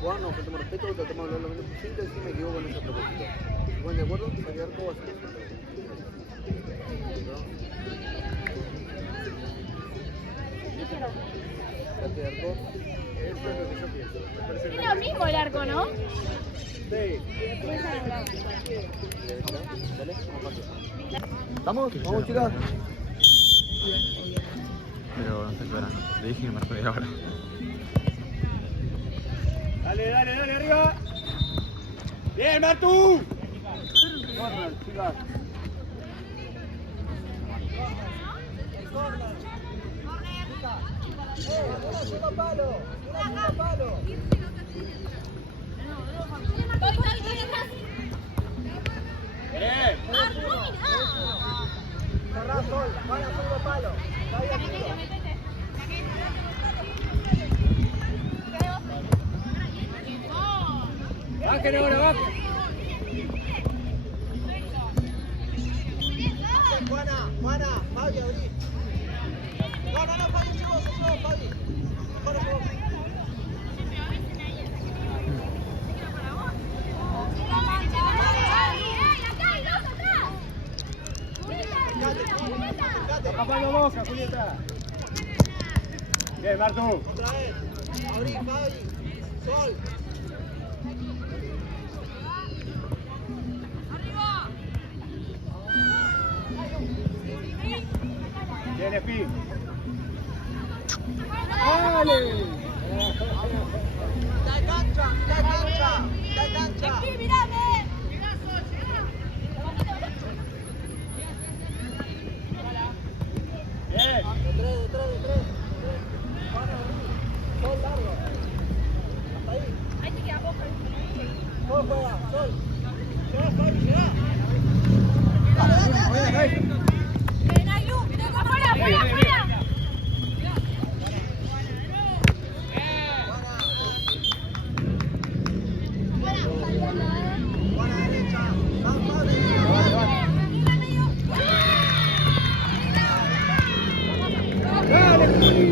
Juan, nos faltamos respeto, tratamos de hablar lo menos posible, si me equivoco en ese propósito. Si están de acuerdo, saque de arco va a ser. Saque de arco. Eso es lo que yo pienso. Es lo mismo el arco, ¿no? Sí. Dale, ¿estamos? Vamos, chicas. Pero no sé qué hora. Le dije que me marcó ahora. Dale, dale, dale, arriba. Bien, Martu. Corner, chicas. Bien. Cerrá, Sol, van a segundo palo. Bajen ahora, bajen. Juana, Fabi, abrí. No, Fabi, llevo, Fabi. Mejor llevo. Tapando boca, Julieta. Bien, Martu. Otra vez. Abrí, Fabi. Sol. Bien, Espi. ¡Dale! Da cancha. Bien. De tres. Sol largo. Hasta ahí. Ahí te queda poco. Sol juega, Sol. Llega, Fabi, llega. Dale. Ven, Ayú, afuera. Juana derecha. Vamos, Fabi. Dale, Juli.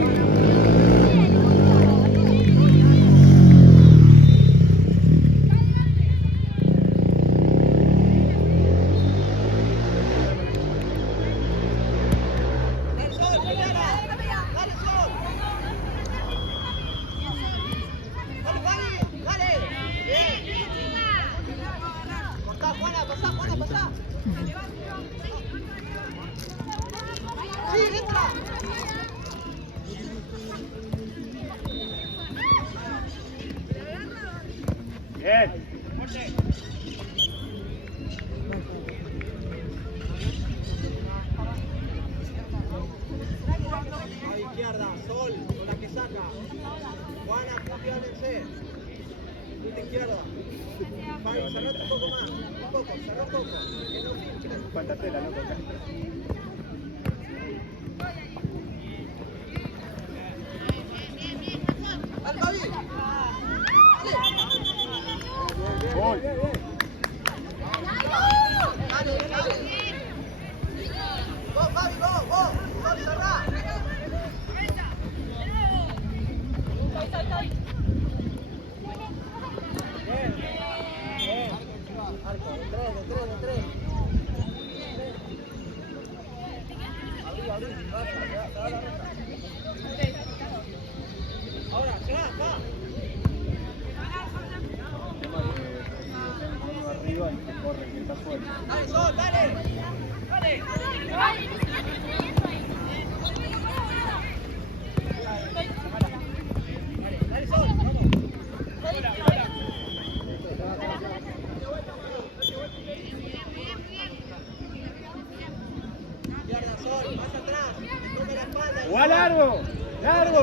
Bien. A la izquierda, Sol, con la que saca. Juana, confiánense. Punta izquierda. Fabi, cerrate un poco más. Un poco, cerrá un poco. Que no filtre. Cuánta tela, loco. ¡Al Fabi! Gol. ¡Dale! ¡Vos, Fabi, vos! ¡Sol, cerrá! Arco, de tres. Abrí, va la ronda. Ahora, llegá, acá. Arriba y que corre, que está fuerte. Dale, Sol, dale. Dale, Sol, vamos. Izquierda, Sol, más atrás. Me come la espalda. ¡Jugá largo! ¡Largo!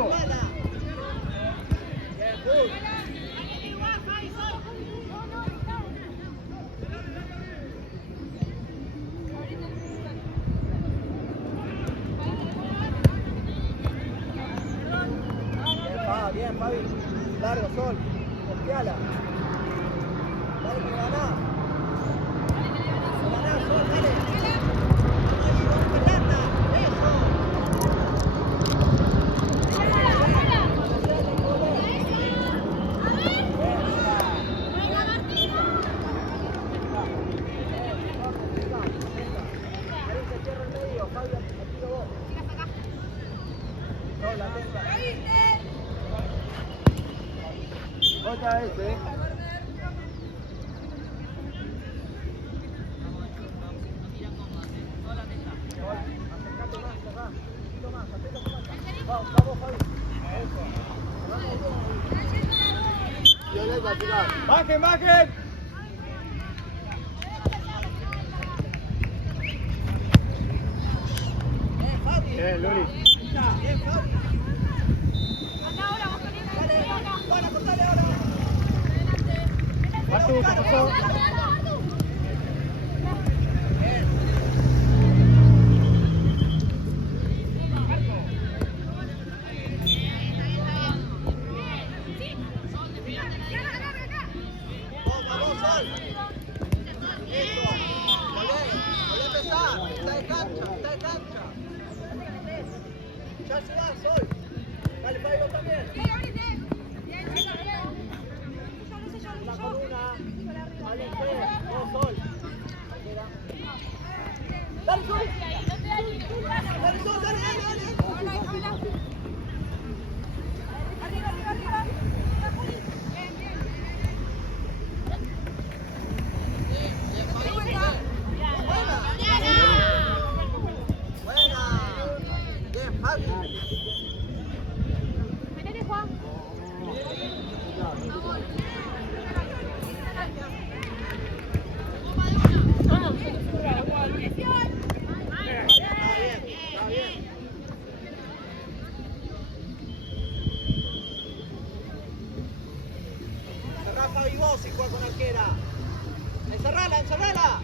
Bien, good. Bien, Fabi. Largo, Sol. Confiala. Dale que ganá. Ganá, Sol, dale. Ahí, vamos, Fernanda. Eso. Bien. está ese. Acercate más, cerrá. Un poquito más, acercate más. Vamos, vamos, Fabi. Violeta, chicas. ¡Bajen, bajen! Fabi. Bien, Luli. Bien, Fabi. Anda ahora, vos con él. Dale, bueno, cortale ahora. Martu, ¿qué pasó? Vamos, Sol. Eso. Volvé a empezar. Está de cancha, está de cancha. Ya se va, Sol. Dale, Fabi, vos también. La columna. Dale, vos, Sol. Dale, Sol. Dale, Sol, dale, dale, dale. Buena. Bien, Fabi. Venete, Juan. Está bien, está bien. Encerrá, Fabi, vos y juega con arquera. Encerrala, encerrala.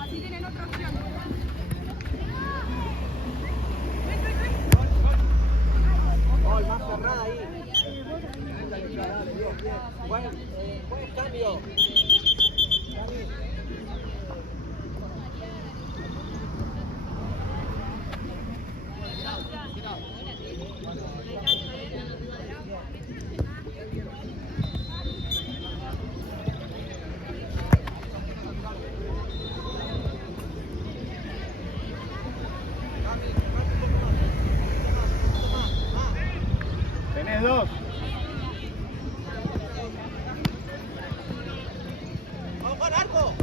Así tienen otra opción. Gol, más cerrada ahí. Dale, bien, bien. Buen cambio. Cami. Tenés dos. Vamos, Juan, arco.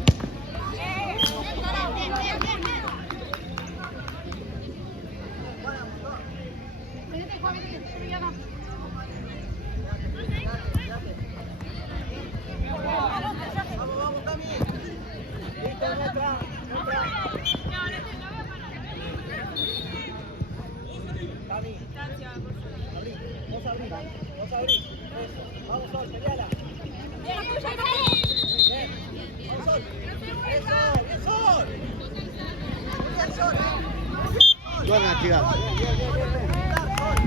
Venete, Juan, venete. Yo no. Vamos, vamos, Cami. Listo, otra. Cami. Abrí. Vos abrí. Eso. Vamos, Sol, peleala. Bien. Vamos, Sol. Eso, bien, Sol. Bien, Sol. Juegan, chicas. Bien. Sol.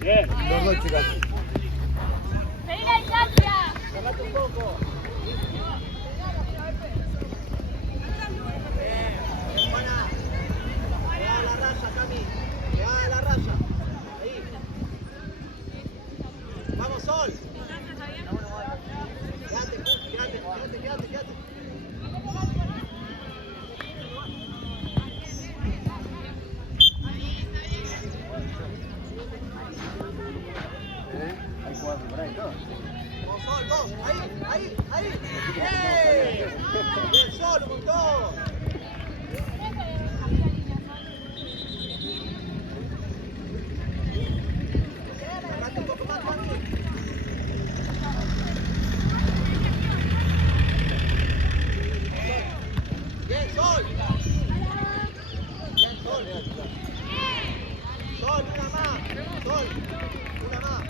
Bien, los dos, chicas. Vení la distancia. Sacate un poco. Bien, buena. Pegá a la raya, Cami. Pegá a la raya. Ahí. Vamos, Sol. Quédate. Hay jugadores por ahí, todos. Vamos, Sol, vos. Ahí. Bien. Bien, Sol, un montón. Agarrate un poco más, Cami. Bien, Sol. Bien, Sol. Sol, una más. Sol, una más.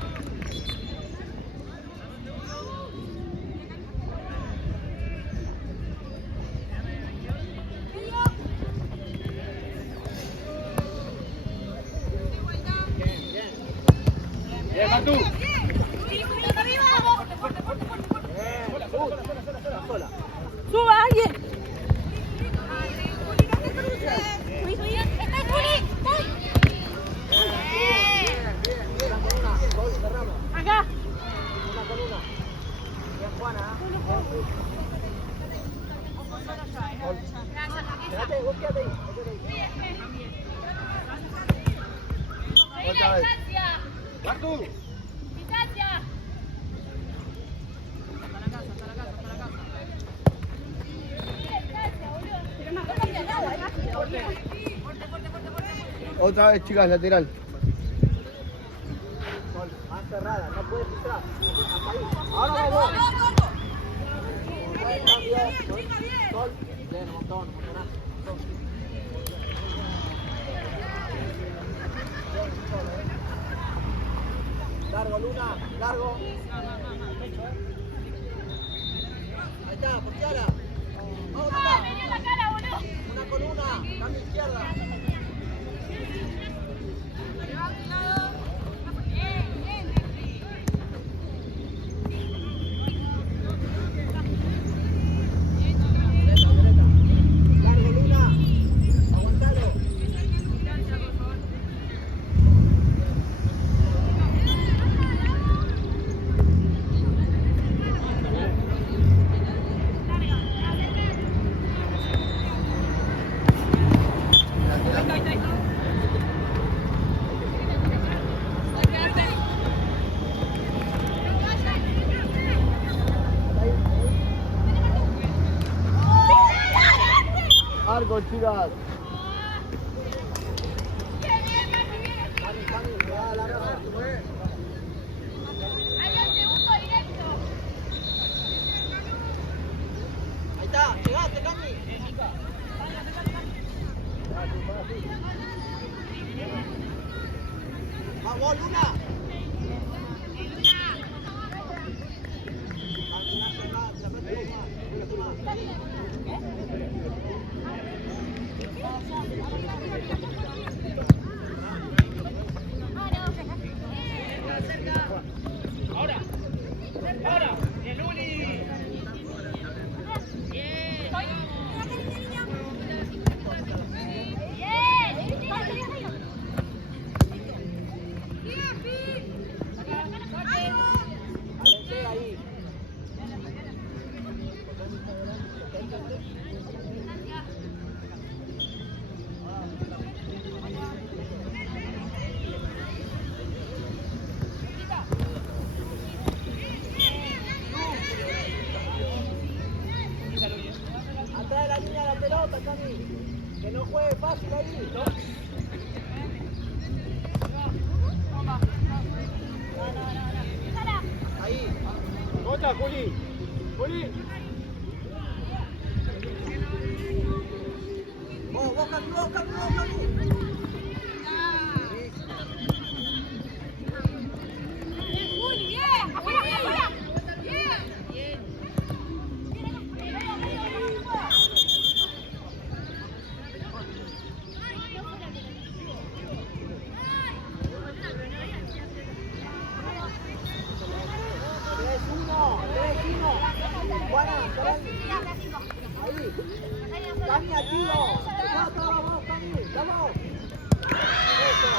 Bien, Martu. Sola. Suba alguien. Quédate, vos quédate ahí. Seguí Otra la vez. distancia. Martu. Distancia. Otra vez, chicas, lateral. Sol, más cerrada, no puedes pisar. Hasta ahí. Ahora va vos. Buen cambio. Sol. Bien, un montón, un montonazo. Largo, Luna, largo. Ahí está, por Kiara. Vamos acá. Vení a la cara, boludo. Una con una, cambio izquierda. Largo, Luna. Aguantalo. Arco, chicas. Cami, va a la raza. Ahí el segundo directo. Ahí está, llegaste, Cami. Vamos, Luna. Alenté ahí. Atrás de la línea de la pelota, Cami. Que no juegue fácil ahí, ¿no? Ahí. Otra, Juli. Juli. Vos, Cami, vos, Cami, vos, Cami. Uy, bien. Afuera, afuera. Bien. Tres, uno. Juana, ahí. Cami, activo. Vamos, Cami, vamos. Eso.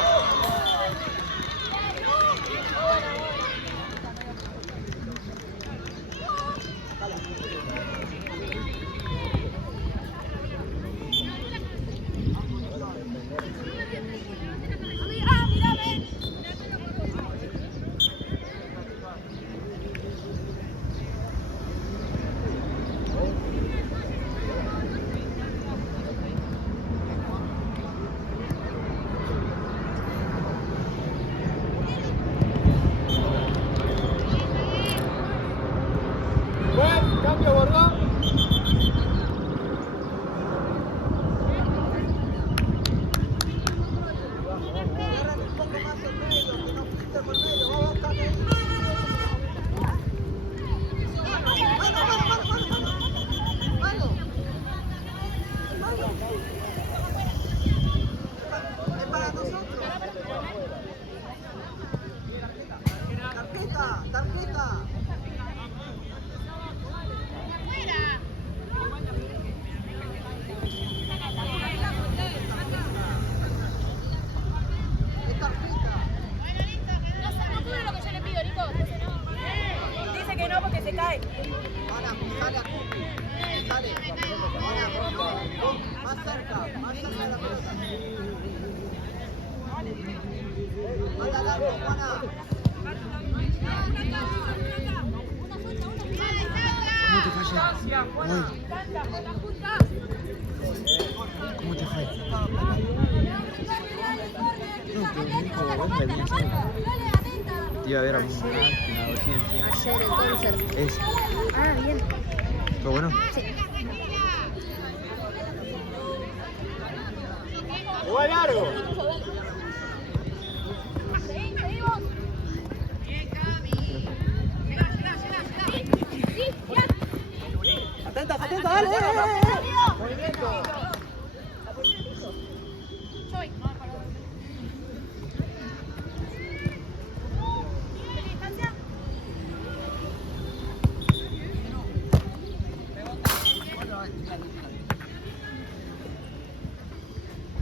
más cerca de la pelota. Mira largo, Juana. ¿Cómo te falla? Uy, ¿cómo te falla? No, pero me dijo, vos me vienes a... Iba a ver a una audiencia. Ayer entonces. Es. Ah, bien. ¿Fue bueno? Sí. ¡Juega largo! Atentas, atentas, dale. Movimiento.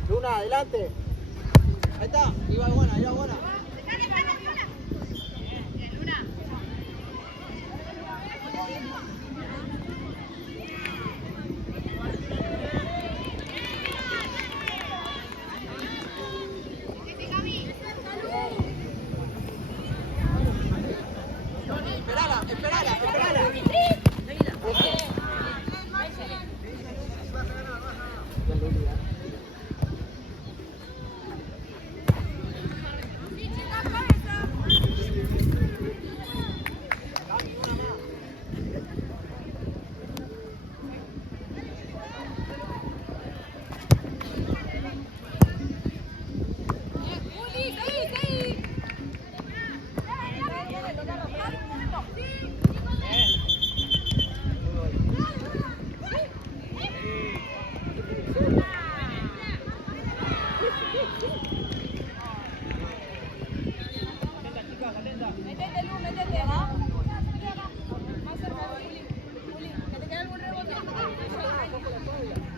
Luna, adelante. Ahí está, iba buena, iba buena. Esperala, esperala, esperala.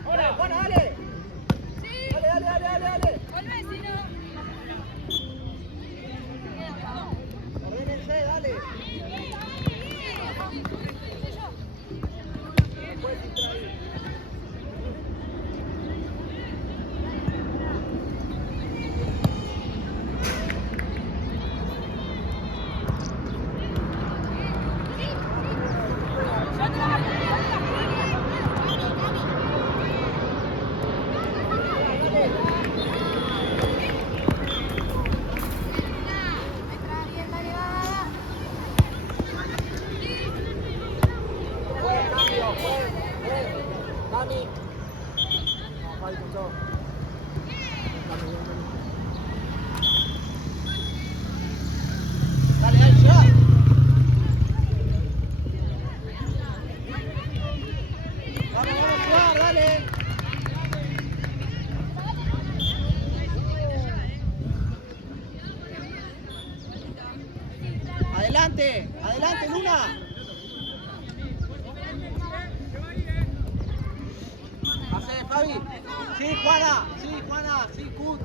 Ahora, Juana, dale. Dale, dale, dale, dale, dale. Ordénense, dale. Puedes entrar ahí. Dami. No, Fabi con todo. Dale, dale, ya. Vamos a jugar, dale. Adelante, adelante, Luna. Hace, Fabi. Sí, Juana, sí, Cut.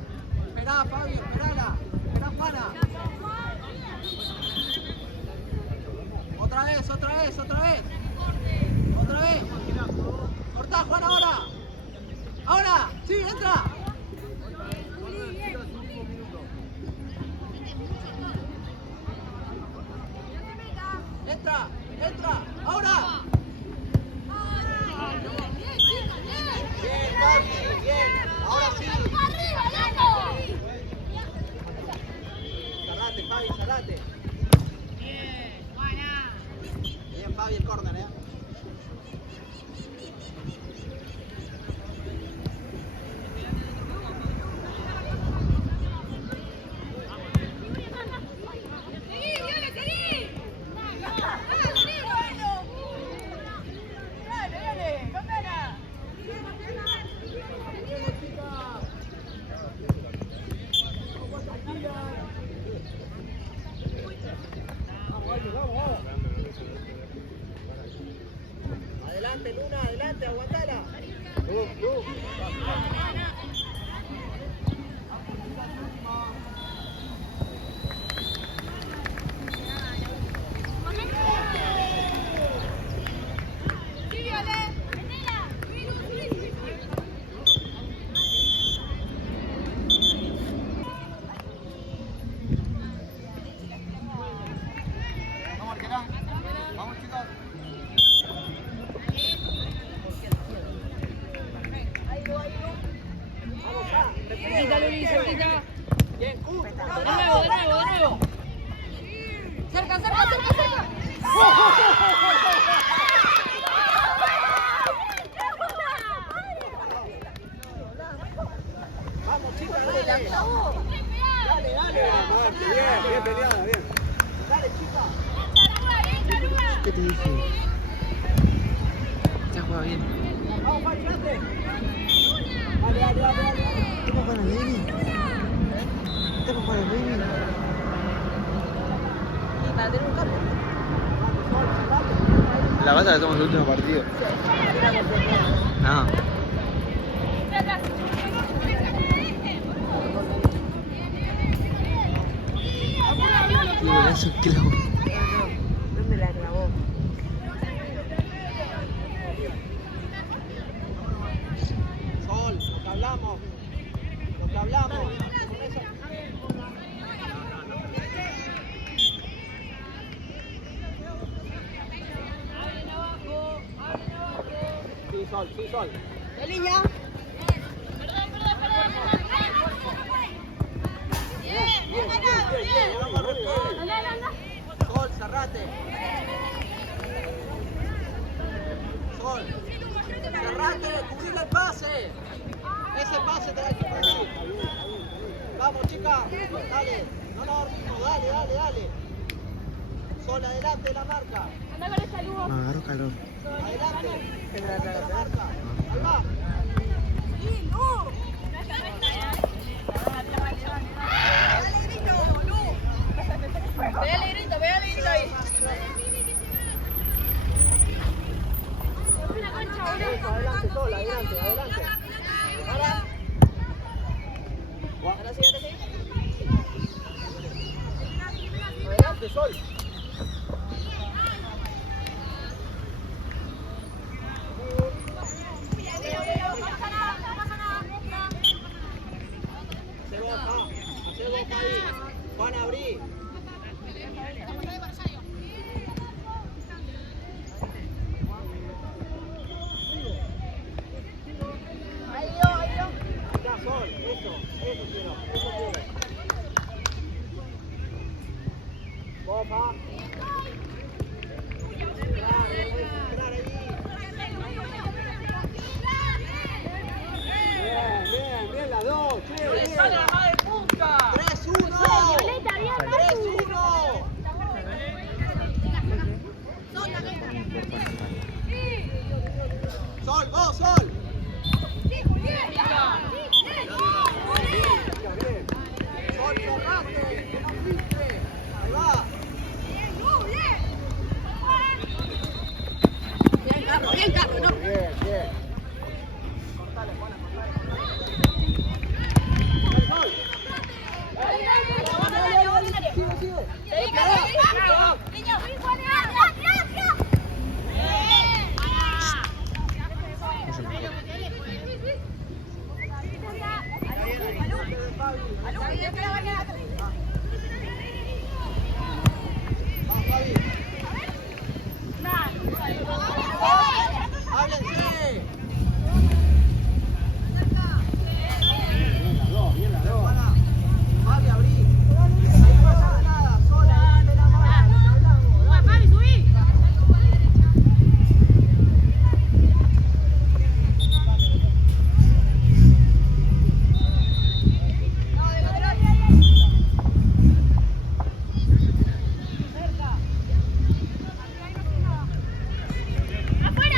Esperá, Fabi, esperala. Esperá, Juana. Otra vez, otra vez, otra vez. Otra vez. Cortá, Juana, ahora. Ahora, sí, entra. Entra, entra, ahora. Bien, Fabi, bien. Ahora sí. Cerrate, Fabi, cerrate. Bien, Fabi, el córner, Adelante, Luna, adelante, aguantala. cerquita. Bien, Q. De nuevo. Cerca. Vamos, chicas, dale. Dale. Bien peleada, bien. Dale, chica. ¿Qué te dije? Ya juega bien. Vamos, Fari, grande. Dale. ¿Estamos para el baby? ¿Estamos para el baby? Y para tener un cambio. La base la tomamos en el último partido. No. Qué golazo clavo. ¿Dónde la grabó? Sol, lo que hablamos. Con eso. Sí, Sol. ¿De línea? Bien, vamos a romper. Sol, cerrate. Sol, cerrate, cubrirle el pase. Ese pase te da el cubrir. Vamos, chica, dale. No nos dormimos, dale. Sol, adelante de la marca. Anda con esta luz. Me agarró calor. Adelante de la marca. Ahí va. Ve al grito ahí. Adelante, Sol, adelante. Ahora. Ahora sí. Adelante, Sol. Hace boca ahí. Juan, abrí. Ya, Sol, eso quiero. Bofa. Entrar ahí. Bien, las dos. Che, bien. 3-1. 3-1. Sol, vos, Sol. Sol, cerrate, que no filtre. Ahí va. Bien, Carlos, ¿no? Bien. Cortale, Juana, Sol. ¡Háblense! Bien las dos. Fabi, abrí. Ahí no pasa nada, sola, de la mano. Fabi, subí. ¡Afuera!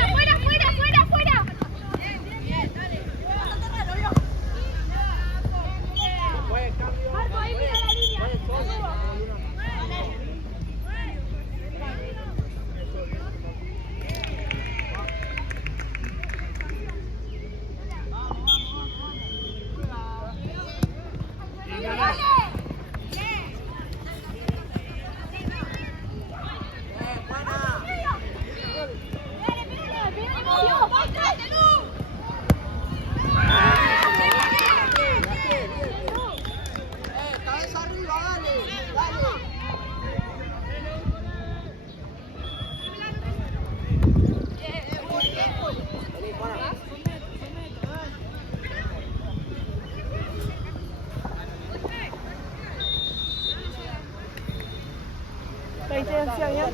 Valencia, bien.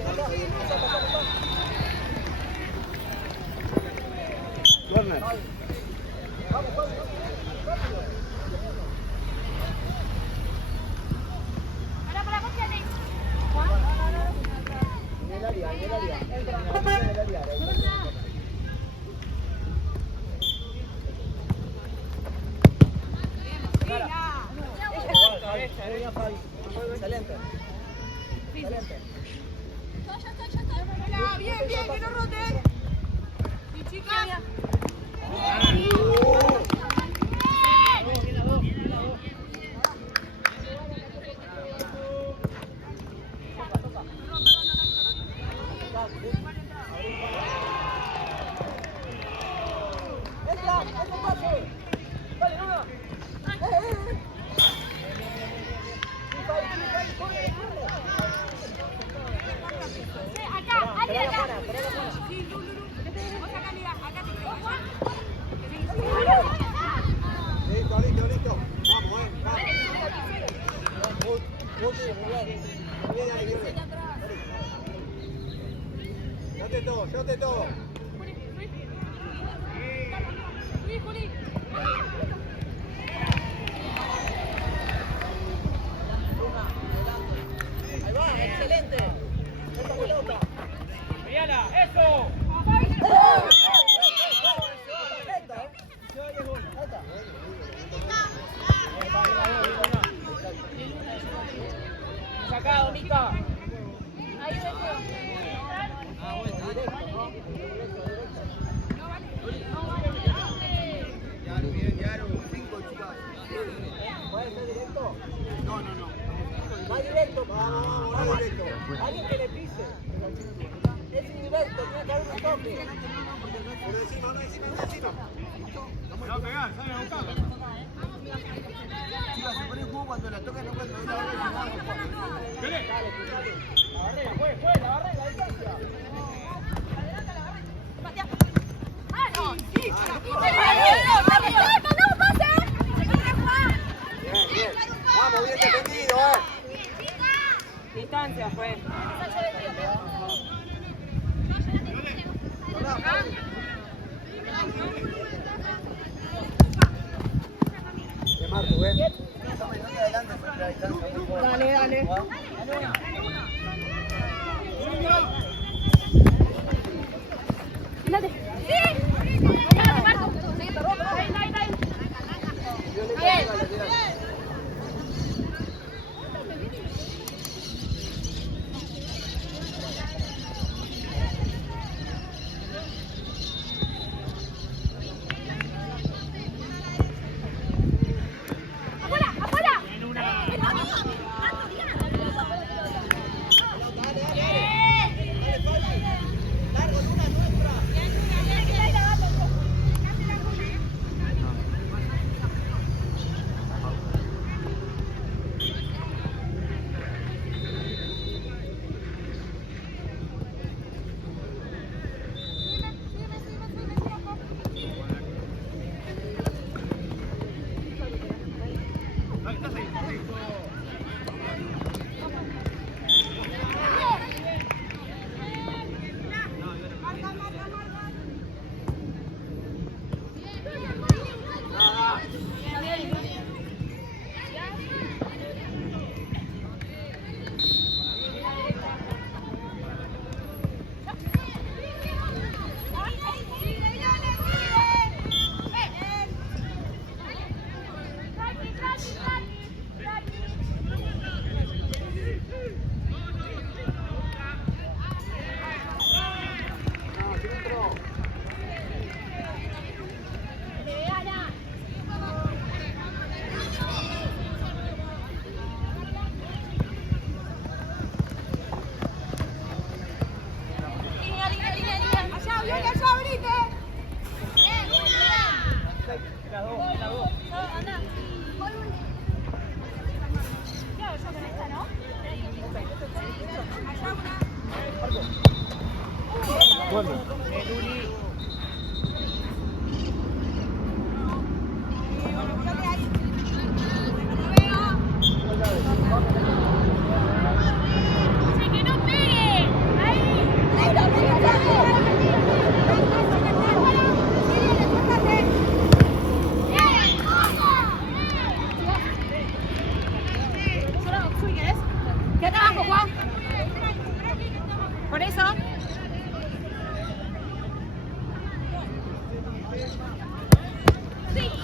Corner. En el área, en el área. Entra en el área. Muy bien, Fabi. Excelente. Excelente. Bien, bien, que no roten. Sí, chicas. Entra, entra, pase. Dale, Luna. Acá, Ali, acá. Sí, Lulu. Vos acá, mira, acá te quedo. Listo, listo, listo. Vamos, vamos. Muy bien. Muy bien, Ali, muy bien. Llévate todo, llévate todo. Juli, Juli. Ahí va, excelente. Esta pelota. ¡Mírala! ¡Eso! Sacado, Mica. Ahí ves. ¿Puede ser directo? No, no, no. Va directo, vamos, va directo. Alguien que le pise. Es indirecto, tiene que haber un toque. Por encima, uno encima, uno encima. No va a pegar, sale a buscarlo. Chicos, se pone el juego cuando la toca, no cuando la ¡Viene! La barrera, fue, la barrera, la distancia. Bien, bien. Vamos, bien defendido, Distancia fue. De Martu, Dale, dale. Dale. Sí. Dale, Marco. Ahí. Bien. ¡Afuera!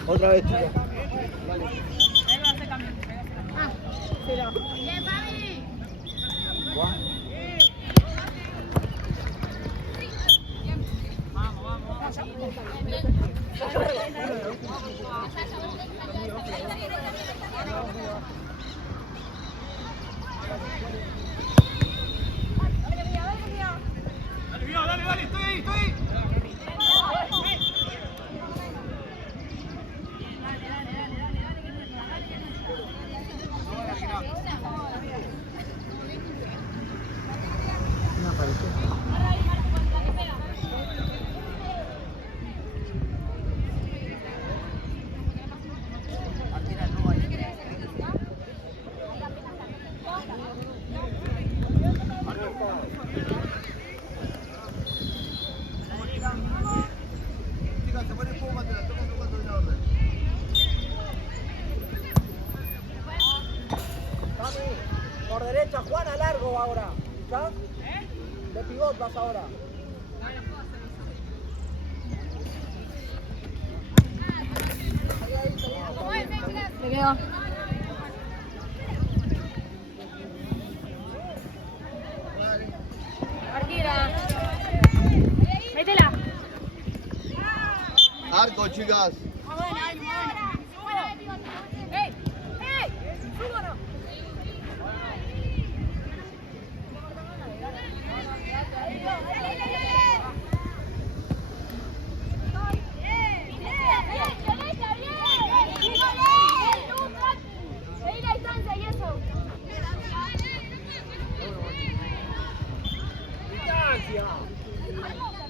Otra vez, chicos. Juan. Dale, dale, estoy ahí, estoy ahí. No apareció. Chicos, se pone espuma, te la tocan cuando viene la orden. Cami, por derecha, Juana, largo ahora. ¿Escuchás? De pivot vas ahora. Me quedo. Arquera. Métela. Arco, chicas. ¡Ey! ¡Ey! ¡Subo no! Distancia.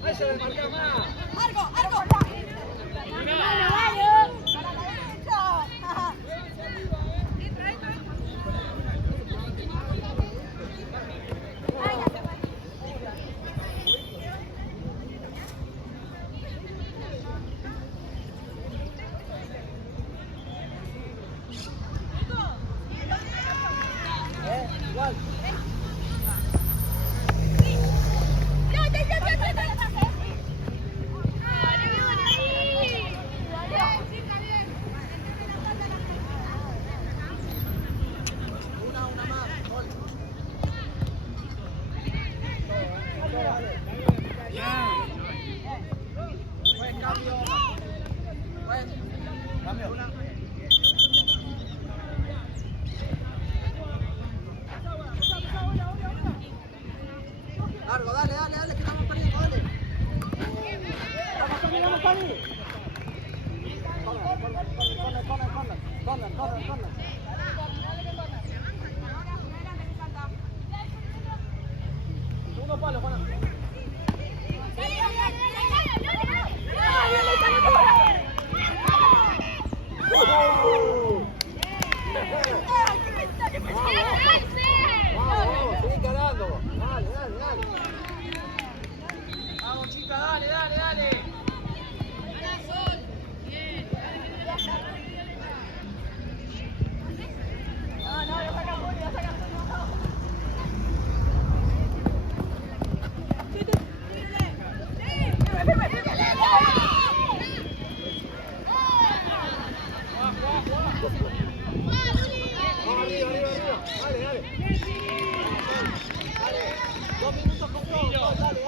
Ahí se debe marcar más. Igual. Una más. Gol. Buen cambio. Buen cambio. Largo, dale, dale, dale, que estamos perdiendo, dale. Vamos, Tony. Corner. Segundo palo, Juana. Vamos, seguí ganando. Dale. Vamos, chica, dale. Arriba. Dale. 2 minutos con todo. Dale.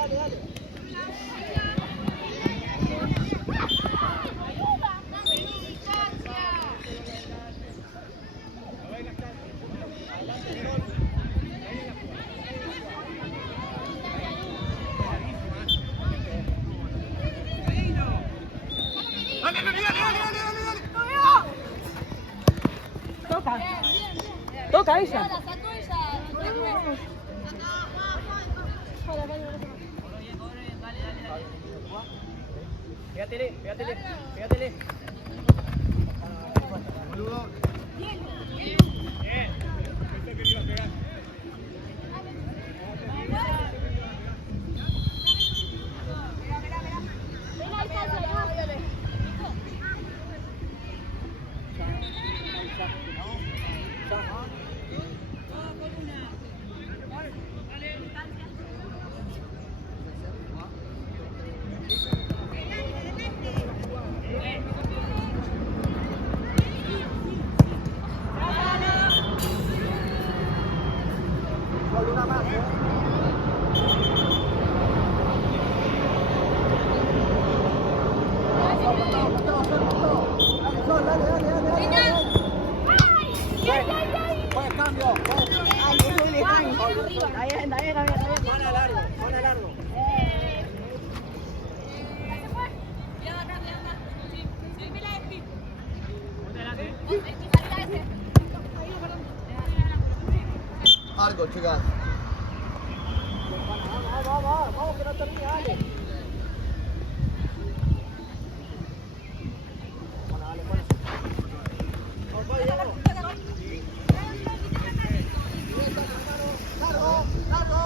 Toca ella. Pégatele. Boludo. Bien. Pensé que le iba a pegar. Sol, dale. Buen cambio. Ay, muy lejano. Está bien. Mano largo. Arco, chicas. Vamos, que no termine, dale. Bueno, dale. Vamos, Diego. Largo.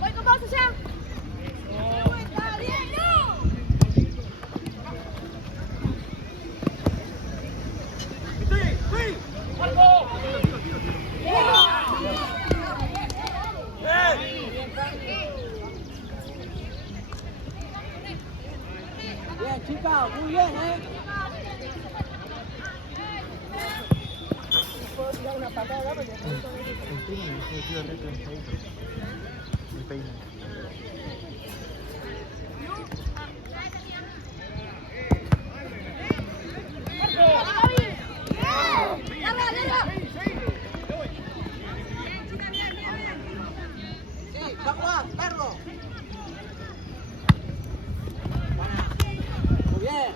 Voy con vos allá. Está bien, no. Bien, chicas, muy bien, ¿Puedo tirar una patada? El peine, el tío recto. El peine. Sí, vamos, largo. Muy bien.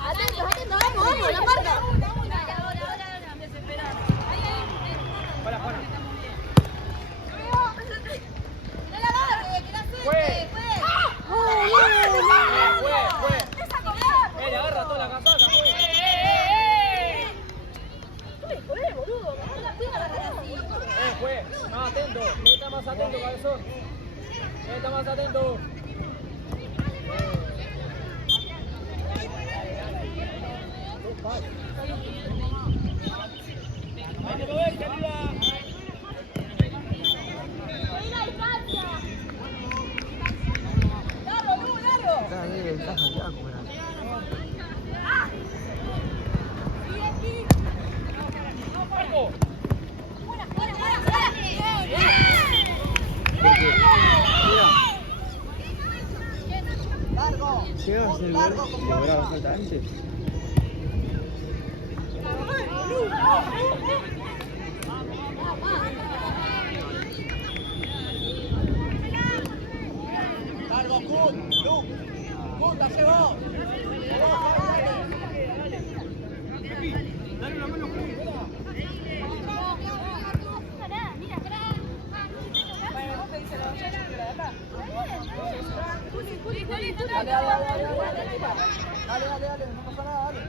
Atento, vamos, la marca. Le agarra toda la casaca, más atento, está más atento, cabezón. Está más atento. Cada vez ventaja ya, como era. Largo. Llegas el verde, te cobraba falta antes. Largo, Cut, hace vos. Dale una mano, Dale, no pasa nada, dale.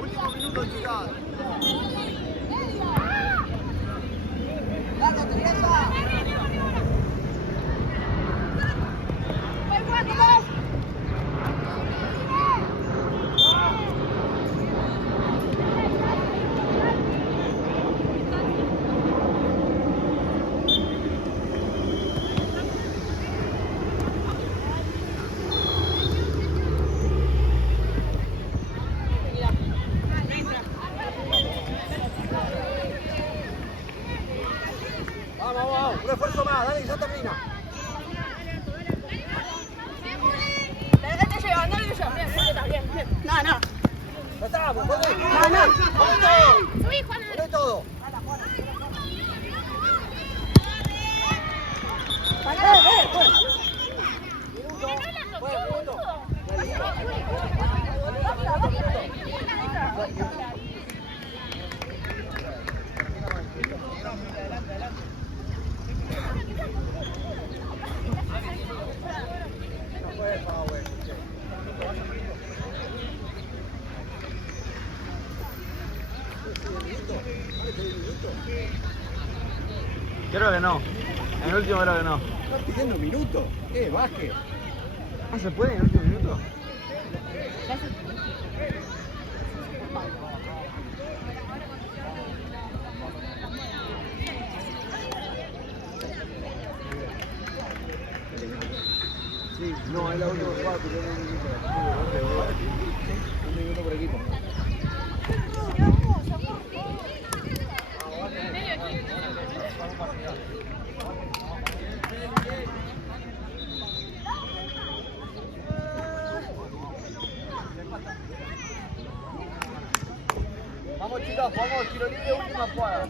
Último minuto, chicas. Largo, Teresa. Vamos, un esfuerzo más, dale, ya termina. No. Ya estamos, poné. No. Poné todo. Creo que no. En el último creo que no. ¿Estás pidiendo minutos? ¿Qué? Baje. ¿No se puede en el último minuto? es la única jugada que tiene un minuto por equipo. Vamos chicos, vamos, tiro libre, última jugada.